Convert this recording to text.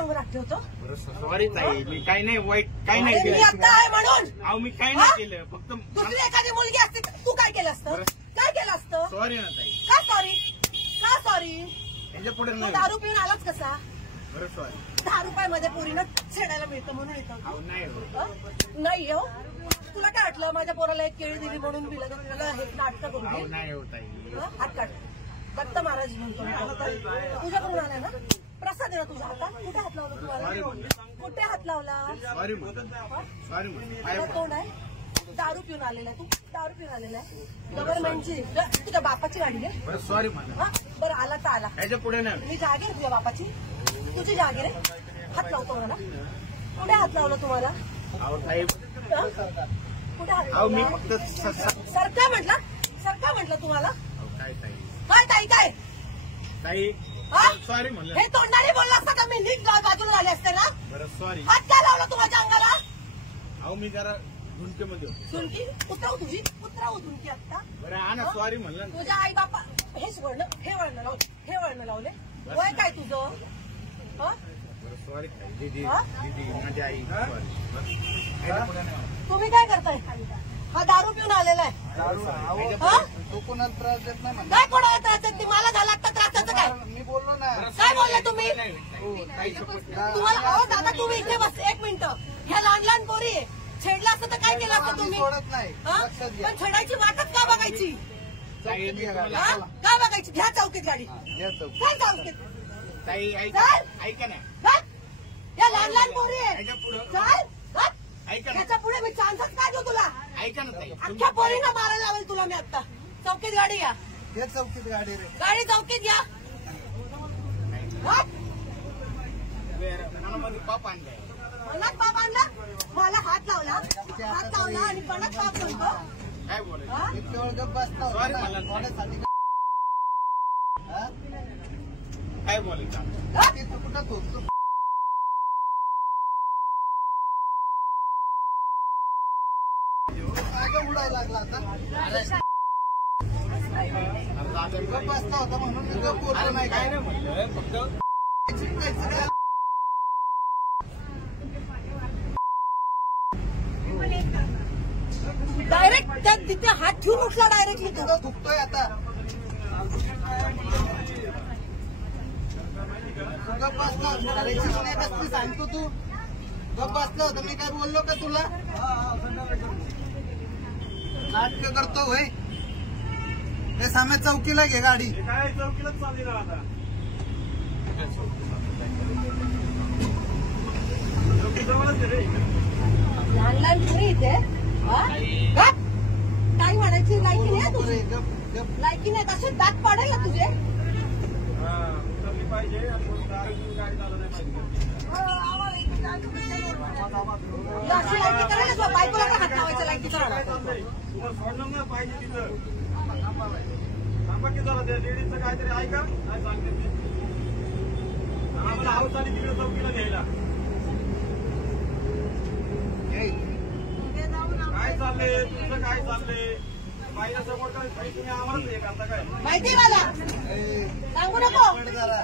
अंगावर हात ठेवतो? सॉरी ताई, मी काही नाही वाईट, काही नाही केलं. मी आता आहे म्हणून. अहो मी काही नाही केलं, फक्त दुसरी एखादी मुलगी असते तू काय केलं असतं? काय केलं असतं? सॉरी ना ताई. का सॉरी? का सॉरी? त्याच्या पुढे तू दारू पिऊन आलाच कसा? बरं सॉरी. 10 रुपयामध्ये पोरीनं छेडायला मिळतं म्हणून येतं. नाही नाही हो. तुला काय वाटलं माझ्या पोराला एक केळी दिली म्हणून दिलं तुला हे नाटक करून? नाही होत ताई. हात काढ. दत्त महाराज म्हणतो तुझ्याकडून आलाय ना? प्रसाद आहे ना तुझ्या हातात? कुठे हात लावला तुम्हाला? कुठे हात लावला? Sorry sorry. कोण आहे? दारू पिऊन आलेला आहे तू? दारू पिऊन आलेला आहे? गव्हर्नमेंटची तुझ्या बापाची गाडी आहे? बरं सॉरी म्हणा. बरं आला तर आला. त्याच्या पुढे नाही. मी जागीर आहे तुझ्या बापाची? तुझी जागीर आहे? हात लावतो मला. कुठे हात लावला तुम्हाला? अहो ताई, कुठे हात अहो मी लावला? फक्त सरका म्हटलं? सरका म्हटलं तुम्हाला? काय ताई, काय ताई काय? ताई हा? सॉरी म्हणलं. हे तोंडाने बोलला असता का मी नीट बाजूला झाले असते ना? बरं सॉरी. हात काय लावला तू माझ्या अंगाला? अहो मी जरा झुंकेमध्ये होतो. झुणकी उतरव तुझी, उतरव झुणकी आता. बरं हा ना सॉरी म्हणलं ना. तुझ्या आई बापा हेच वळण, हे वळण लावले, हे वळण लावले. वय काय तुझं? बरं सॉरी ताई. दीदी हा? दीदी माझी आई सॉरी. तुम्ही काय करताय? हा दारू पिऊन आलेला आहे. हा? तो कोणाला त्रास देत नाही काय कोणाला त्रास देत? मला झाला आता त्रासाचं काय? मी बोललो ना. काय बोलले तुम्ही? काही शपथ. तुम्हाला अहो दादा तुम्ही इथे बस एक मिनिट. ह्या लहान लहान पोरी आहे. छेडलं असतं तर काय केलं असतं आम्ही तुम्ही? सोडत नाही. हा? लक्षात घ्या. पण छेडायची वाटच का बघायची? चौकीत घ्या गाडी. हा? का बघायची? घ्या चौकीत गाडी. घ्या चौकीत. काय चौकीत? ताई ऐका ऐका ना. चल. या लहान लहान पोरी आहे. त्याच्या पुढं चल. चल. ऐका ना. त्याच्या पुढे मी चान्सच काय देऊ तुला? ऐका ना ताई. अख्ख्या पोरीनं मारायला लावेल तुला मी आता. चौकीत गाडी या. घ्या चौकीत गाडी रे. गाडी चौकीत या. हा? मनामध्ये पाप आणलाय. मनात पाप आणला? मला हात लावला आणि मनात पाप म्हणतो. काय बोलायचं? हा? इतक्या वेळ गप्प बसता होता सॉरी ना. मला. कोणासाठी हा? काय बोलायचं? हा? ते तू कुठं थोपतो? मागं उडायला लागला आता. गप्प बसता होता म्हणून मी गप्प बोललो नाही. काय नाही म्हणलं, फक्त डायरेक्ट त्या तिथे हात ठेवून उठला डायरेक्टली तो. दुखतोय आता. गप्प बसला होता. रेशन नाही बसली सांगतो तू. गप्प बसला होता. मी काय बोललो का तुला? नाटक करतो होय. हे सामे चौकीला घे गाडी. काय चौकीलाच चालली ना आता. चौकी जवळच रे. लहान लहान पोरी इथे. हा? गप. काय म्हणायची लायकी नाही तुझी? गप्प गप्प. लायकी नाही तसे दात पडेल ना तुझे. उतरली पाहिजे आणि गाडी चालवली पाहिजे. अशी लायकी करायला बायकोला पण हात लावायचं लायकी करायला. तुम्हाला सोडलं ना पाहिजे तिथं. थांबा की जरा त्या लेडीजचं काहीतरी ऐका काय सांगते ते. आम्हाला हाऊस आली तिकडे चौकीला घ्यायला. काय चाललंय तुमचं? काय चाललंय? बाईला सपोर्ट करायचं तुम्ही आम्हालाच हे करता काय? माहिती मला ए, सांगू नको. पड जरा.